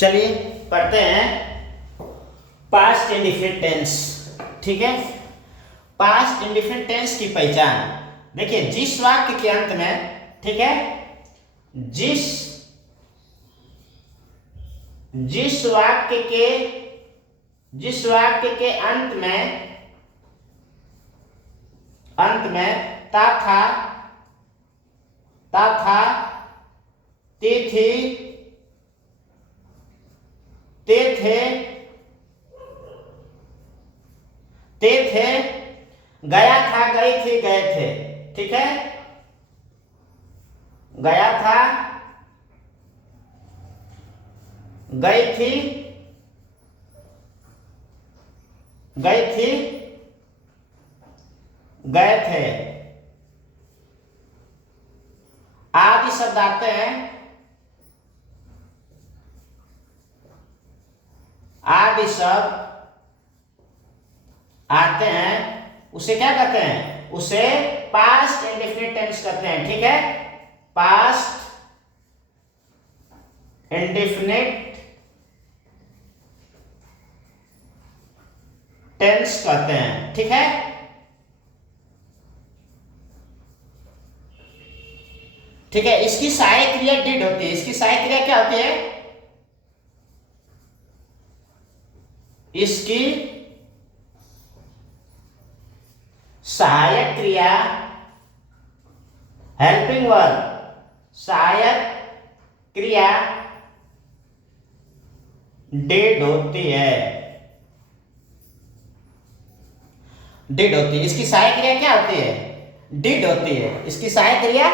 चलिए पढ़ते हैं पास्ट इंडिफिनिट टेंस। ठीक है, पास्ट इंडिफिनिट टेंस की पहचान देखिए, जिस वाक्य के अंत में, ठीक है, जिस वाक्य के अंत में था, ते थे, गया था, गई थी, गए थे। ठीक है, गया था, गई थी, गए थे आदि शब्द आते हैं। आदि शब्द आते हैं, उसे क्या कहते हैं? उसे पास्ट इंडेफिनिट टेंस कहते हैं। ठीक है, पास्ट इंडेफिनिट टेंस कहते हैं। ठीक है, ठीक है, इसकी सहायक क्रिया डिड होती है। इसकी सहायक क्रिया क्या होती है? इसकी सहायक क्रिया हेल्पिंग वर्ब, सहायक क्रिया डिड होती है। डिड होती है, इसकी सहायक क्रिया क्या होती है? डिड होती है। इसकी सहायक क्रिया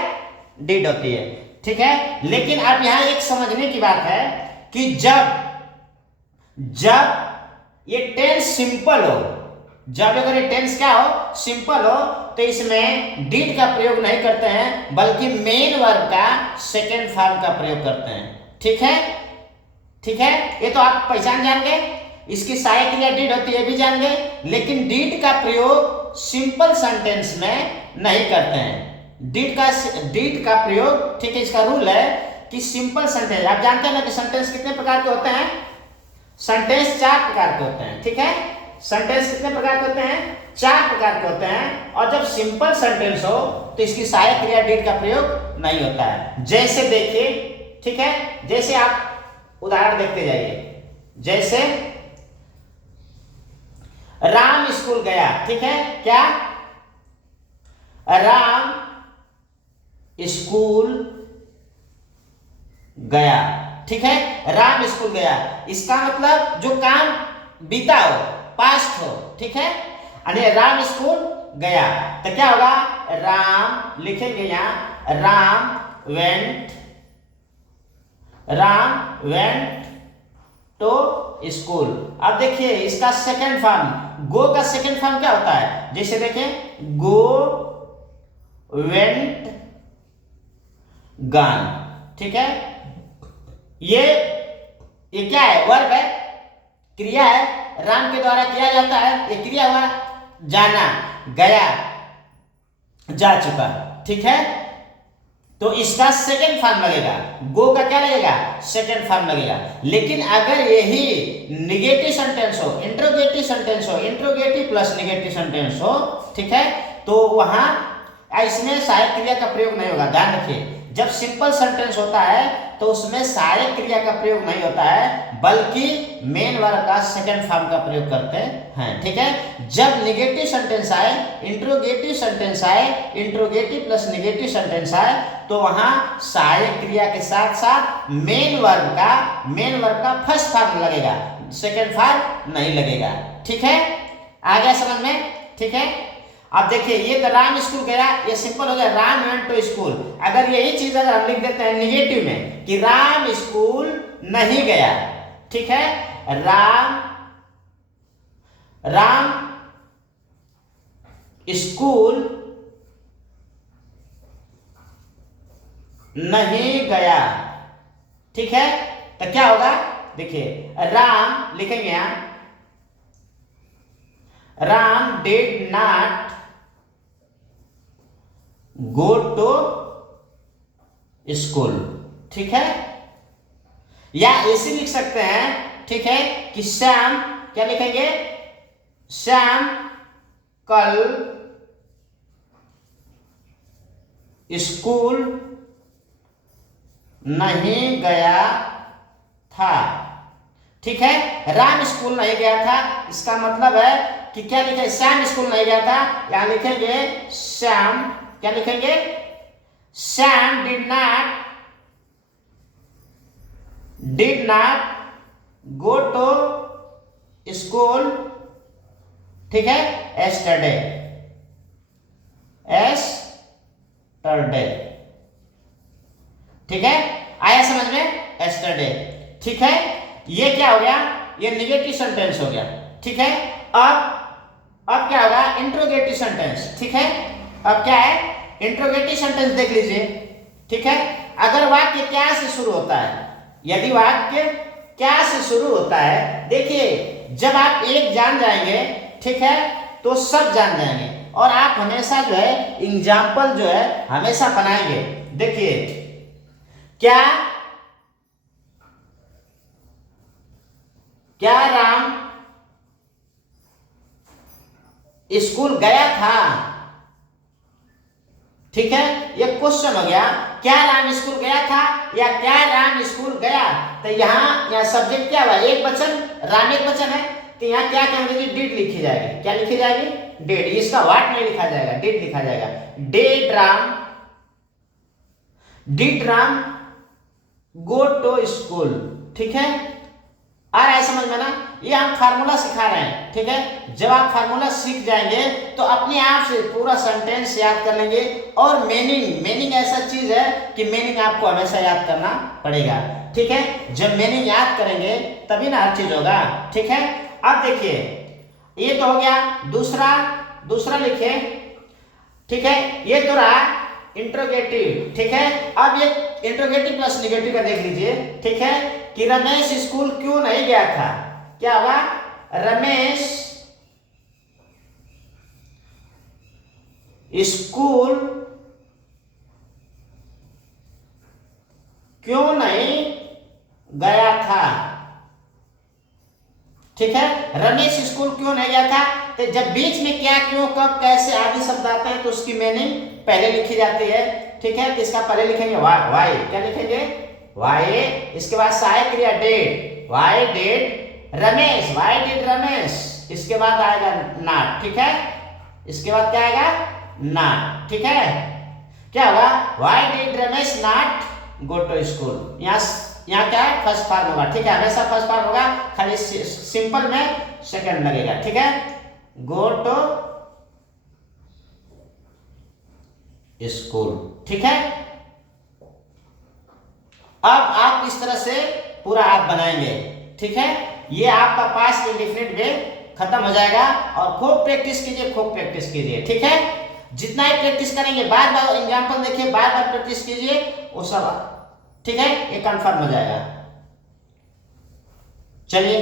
डिड होती है। ठीक है, लेकिन अब यहां एक समझने की बात है कि जब ये टेंस सिंपल हो, जब अगर ये टेंस क्या हो? सिंपल हो, तो इसमें डिड का प्रयोग नहीं करते हैं, बल्कि मेन वर्ब का सेकेंड फॉर्म का प्रयोग करते हैं। ठीक है, ठीक है, ये तो आप पहचान जान गए। इसकी सहायक क्रिया डिड होती है, भी जान गए, लेकिन डिड का प्रयोग सिंपल सेंटेंस में नहीं करते हैं। डिड का प्रयोग, ठीक है, इसका रूल है कि सिंपल सेंटेंस, आप जानते हैं ना कि सेंटेंस कितने प्रकार के होते हैं? सेंटेंस 4 प्रकार के होते हैं। ठीक है, सेंटेंस कितने प्रकार के होते हैं? 4 प्रकार के होते हैं। और जब सिंपल सेंटेंस हो तो इसकी सहायक क्रिया डिड का प्रयोग नहीं होता है। जैसे देखिए, ठीक है, जैसे आप उदाहरण देखते जाइए। जैसे राम स्कूल गया। ठीक है, क्या? राम स्कूल गया। ठीक है, राम स्कूल गया, इसका मतलब जो काम बीता हो, पास्ट हो। ठीक है, यानी राम स्कूल गया, तो क्या होगा? राम लिखेंगे यहां, राम वेंट टू स्कूल। अब देखिए इसका सेकंड फॉर्म, गो का सेकंड फॉर्म क्या होता है? जैसे देखें, गो वेंट गन। ठीक है, ये क्या है? वर्ब है, क्रिया है, राम के द्वारा किया जाता है। ये क्रिया हुआ जाना, गया, जा चुका। ठीक है, तो इसका सेकंड फॉर्म लगेगा। गो का क्या लगेगा? सेकंड फॉर्म लगेगा। लेकिन अगर यही निगेटिव सेंटेंस हो, इंट्रोगेटिव सेंटेंस हो, इंट्रोगेटिव प्लस निगेटिव सेंटेंस हो, ठीक है, तो वहां इसमें सहायक क्रिया का प्रयोग नहीं होगा। ध्यान रखिए, जब सिंपल सेंटेंस होता है तो उसमें सहायक क्रिया का प्रयोग नहीं होता है, बल्कि मेन वर्ब का सेकंड फॉर्म का प्रयोग करते हैं। ठीक है, जब निगेटिव सेंटेंस आए, इंट्रोगेटिव सेंटेंस आए, इंट्रोगेटिव प्लस निगेटिव सेंटेंस आए, तो वहां सहायक क्रिया के साथ साथ मेन वर्ब का फर्स्ट फॉर्म लगेगा, सेकंड फॉर्म नहीं लगेगा। ठीक है, आ गया समझ में? ठीक है, अब देखिए, ये तो राम स्कूल गया, ये सिंपल हो गया, राम वेंट टू स्कूल। अगर यही चीज अगर हम लिख देते हैं निगेटिव में कि राम स्कूल नहीं गया, ठीक है, राम स्कूल नहीं गया। ठीक है, तो क्या होगा? देखिए, राम लिखेंगे यहां, Ram did not go to school. ठीक है, या ऐसे लिख सकते हैं, ठीक है, कि श्याम, क्या लिखेंगे, श्याम कल स्कूल नहीं गया था। ठीक है, राम स्कूल नहीं गया था, इसका मतलब है कि क्या लिखे, श्याम स्कूल नहीं गया था, यहां लिखेंगे श्याम, क्या लिखेंगे, Shyam did not go to school, ठीक है, एस्टरडे, ठीक है, आया समझ में, एस्टरडे। ठीक है, ये क्या हो गया, ये निगेटिव सेंटेंस हो गया। ठीक है, अब क्या होगा, इंट्रोगेटिव सेंटेंस। ठीक है, अब क्या है, इंट्रोगेटिव सेंटेंस देख लीजिए। ठीक है, अगर वाक्य क्या से शुरू होता है, यदि वाक्य क्या से शुरू होता है, देखिए जब आप एक जान जाएंगे, ठीक है, तो सब जान जाएंगे, और आप हमेशा जो है एग्जाम्पल जो है हमेशा बनाएंगे। देखिए क्या राम स्कूल गया था। ठीक है, ये क्वेश्चन हो गया, क्या राम स्कूल गया था या क्या राम स्कूल गया। तो यहाँ सब्जेक्ट क्या हुआ, एक वचन, राम एक वचन है, तो यहाँ क्या कहेंगे, डिड लिखी जाएगी। क्या लिखी जाएगी, डिड, इसका व्हाट नहीं लिखा जाएगा, डिड लिखा जाएगा। Did Ram go to school. ठीक है, आ रहा है समझ में ना, ये हम फार्मूला सिखा रहे हैं। ठीक है, जब आप फार्मूला सीख जाएंगे तो अपने आप से पूरा सेंटेंस याद कर लेंगे, और मीनिंग ऐसा चीज है कि मीनिंग आपको हमेशा याद करना पड़ेगा। ठीक है, जब मीनिंग याद करेंगे तभी ना हर चीज होगा। ठीक है, अब देखिए ये तो हो गया, दूसरा लिखे। ठीक है, ये तो रहा इंट्रोगेटिव। ठीक है, अब ये इंट्रोगेटिव प्लस निगेटिव का देख लीजिए। ठीक है, कि रमेश स्कूल क्यों नहीं गया था, क्या हुआ, रमेश स्कूल क्यों नहीं गया था। ठीक है, रमेश स्कूल क्यों नहीं गया था, तो जब बीच में क्या, क्यों, कब, कैसे आदि शब्द आते हैं तो उसकी मीनिंग पहले लिखी जाती है। ठीक है, तो इसका पहले लिखेंगे वाई, क्या लिखेंगे, वाई, इसके बाद सहायक क्रिया did, why did Ramesh, why did Ramesh, इसके बाद आएगा नॉट। ठीक है, इसके बाद क्या आएगा, नॉट। ठीक है, क्या होगा, why did Ramesh not go to school. यहाँ क्या है, फर्स्ट फॉर्म होगा। ठीक है, हमेशा फर्स्ट फॉर्म होगा, खाली सिंपल में सेकंड लगेगा। ठीक है, गो टू स्कूल। ठीक है, अब आप इस तरह से पूरा आप बनाएंगे। ठीक है, ये आपका पास्ट इंडेफिनिट में खत्म हो जाएगा, और खूब प्रैक्टिस कीजिए। ठीक है, जितना ही प्रैक्टिस करेंगे, बार बार एग्जाम्पल देखिए, बार बार प्रैक्टिस कीजिए, वो सब, ठीक है, ये कंफर्म हो जाएगा। चलिए।